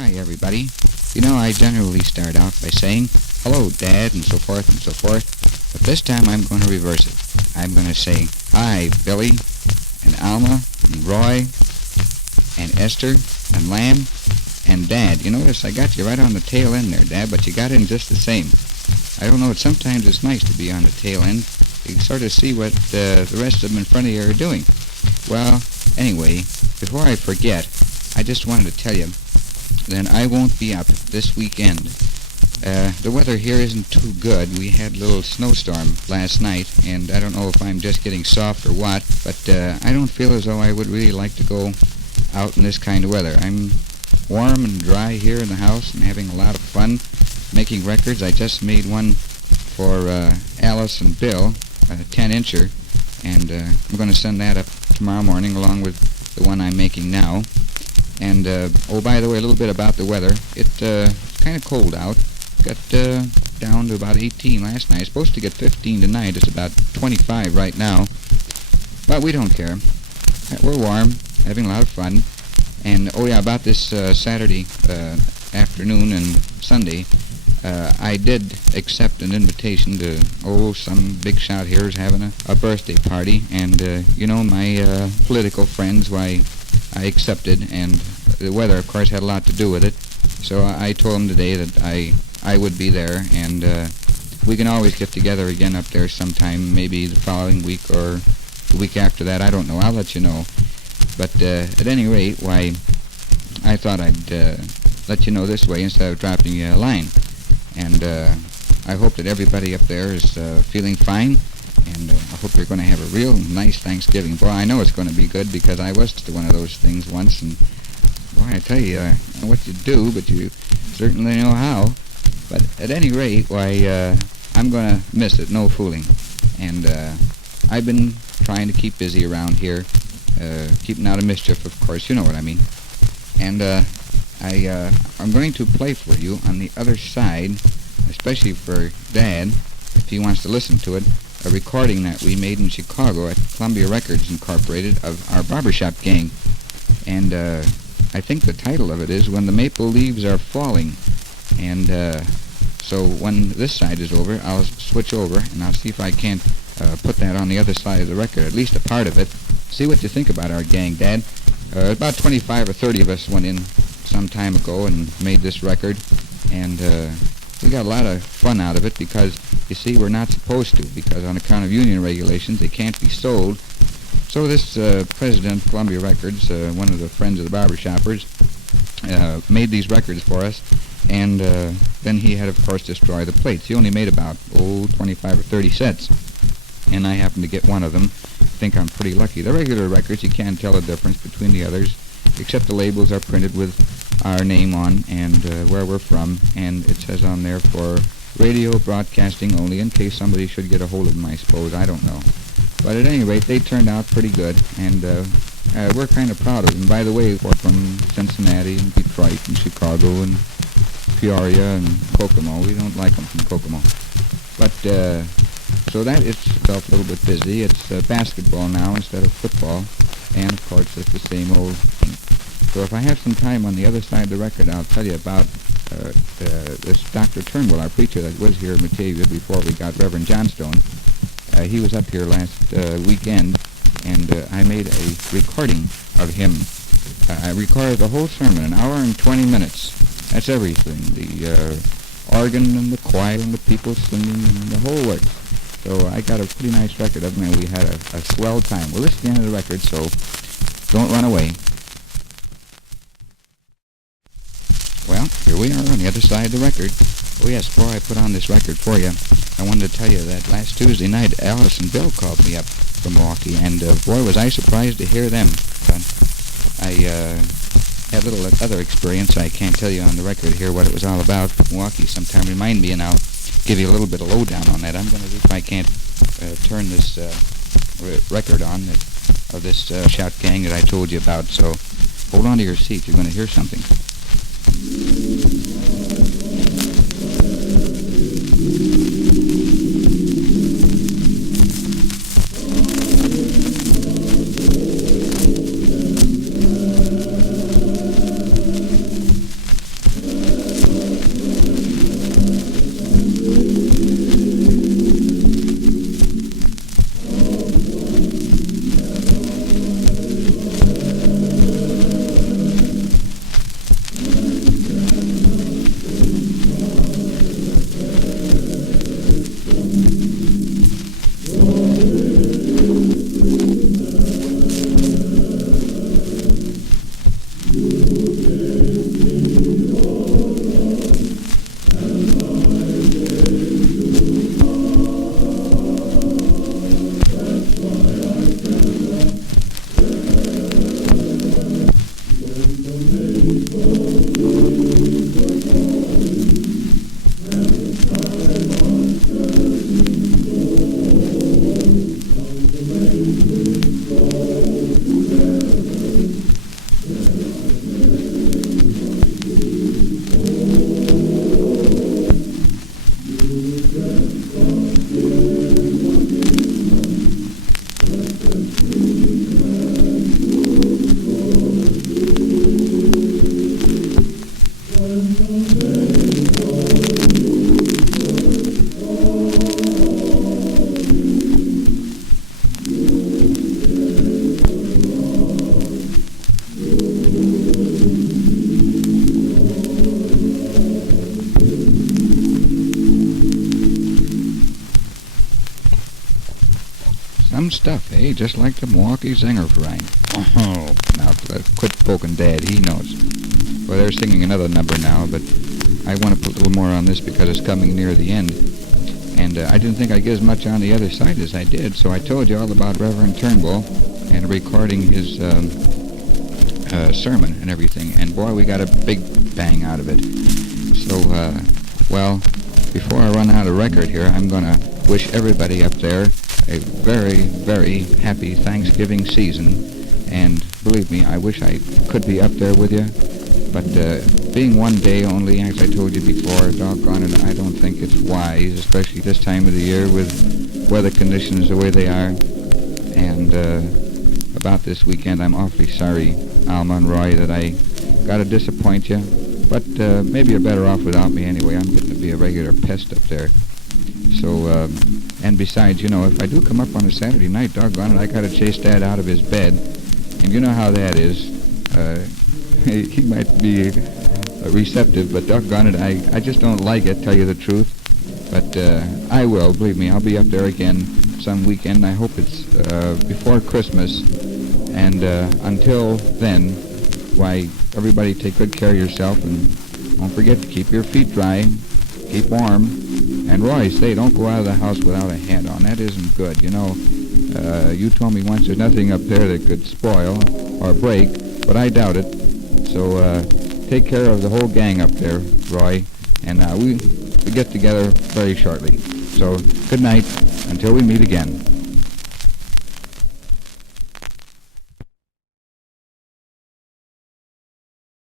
Hi, everybody. You know, I generally start out by saying, hello, Dad, and so forth and so forth. But this time I'm going to reverse it. I'm going to say, hi, Billy, and Alma, and Roy, and Esther, and Lamb, and Dad. You notice I got you right on the tail end there, Dad, but you got in just the same. I don't know, sometimes it's nice to be on the tail end. You can sort of see what the rest of them in front of you are doing. Well, anyway, before I forget, I just wanted to tell you that I won't be up this weekend. The weather here isn't too good. We had a little snowstorm last night, and I don't know if I'm just getting soft or what, but I don't feel as though I would really like to go out in this kind of weather. I'm warm and dry here in the house and having a lot of fun making records. I just made one for Alice and Bill, a 10-incher, and I'm going to send that up tomorrow morning along with the one I'm making now. And, oh, by the way, a little bit about the weather. It's kind of cold out. Got down to about 18 last night. It's supposed to get 15 tonight. It's about 25 right now. But we don't care. We're warm, having a lot of fun. And, oh, yeah, about this Saturday afternoon and Sunday, I did accept an invitation to, some big shot here is having a birthday party. And, you know, my political friends, why, I accepted, and the weather, of course, had a lot to do with it. So I told them today that I would be there, and we can always get together again up there sometime, maybe the following week or the week after that. I don't know. I'll let you know. But at any rate, why, I thought I'd let you know this way instead of dropping you a line. And I hope that everybody up there is feeling fine. And I hope you're going to have a real nice Thanksgiving. Boy, I know it's going to be good because I was to one of those things once. And, boy, I tell you, I don't know what you do, but you certainly know how. But at any rate, why, I'm going to miss it, no fooling. And I've been trying to keep busy around here, keeping out of mischief, of course. You know what I mean. And I'm going to play for you on the other side, especially for Dad, if he wants to listen to it, a recording that we made in Chicago at Columbia Records Incorporated of our Barber Shop Gang. And I think the title of it is When the Maple Leaves Are Falling. And so when this side is over, I'll switch over and I'll see if I can't put that on the other side of the record, at least a part of it. See what you think about our gang, Dad. About 25 or 30 of us went in some time ago and made this record. And we got a lot of fun out of it because, you see, we're not supposed to, because on account of union regulations, they can't be sold. So this president of Columbia Records, one of the friends of the barber shoppers, made these records for us, and then he had, of course, destroyed the plates. He only made about, 25 or 30 sets, and I happened to get one of them. I think I'm pretty lucky. The regular records, you can't tell the difference between the others, except the labels are printed with our name on and where we're from, and it says on there for radio broadcasting only, in case somebody should get a hold of them, I suppose. I don't know. But at any rate, they turned out pretty good, and we're kind of proud of them. By the way, we're from Cincinnati and Detroit and Chicago and Peoria and Cocomo. We don't like them from Cocomo. But so that is itself a little bit busy. It's basketball now instead of football, and of course it's the same old thing. So if I have some time on the other side of the record, I'll tell you about this Dr. Turnbull, our preacher that was here in Batavia before we got Reverend Johnstone. He was up here last weekend, and I made a recording of him. I recorded the whole sermon, an hour and 20 minutes. That's everything, the organ and the choir and the people singing and the whole works. So I got a pretty nice record of him, and we had a swell time. Well, this is the end of the record, so don't run away. Well, here we are on the other side of the record. Oh yes, before I put on this record for you, I wanted to tell you that last Tuesday night, Alice and Bill called me up from Milwaukee, and boy, was I surprised to hear them. I had a little other experience. I can't tell you on the record here what it was all about. Milwaukee sometime remind me, and I'll give you a little bit of lowdown on that. I'm going to see if I can't turn this record on of this shout gang that I told you about. So hold on to your seat. You're going to hear something. Some stuff, eh? Just like the Milwaukee Zinger Verein. Oh, now quit poking Dad. He knows. Well, they're singing another number now, but I want to put a little more on this because it's coming near the end. And I didn't think I'd get as much on the other side as I did, so I told you all about Reverend Turnbull and recording his sermon and everything. And boy, we got a big bang out of it. So, well, before I run out of record here, I'm going to wish everybody up there a very, very happy Thanksgiving season. And believe me, I wish I could be up there with you. But being one day only, as I told you before, doggone it, I don't think it's wise, especially this time of the year with weather conditions the way they are. And about this weekend, I'm awfully sorry, Alma and Roy, that I got to disappoint you. But maybe you're better off without me anyway. I'm getting to be a regular pest up there. So, and besides, you know, if I do come up on a Saturday night, doggone it, I got to chase Dad out of his bed. And you know how that is. He might be receptive, but doggone it, I just don't like it, tell you the truth. But I will, believe me, I'll be up there again some weekend. I hope it's before Christmas. And until then, why, everybody take good care of yourself, and don't forget to keep your feet dry, keep warm. And Roy, say, don't go out of the house without a hat on. That isn't good. You know, you told me once there's nothing up there that could spoil or break, but I doubt it. So take care of the whole gang up there, Roy, and we get together very shortly. So good night until we meet again.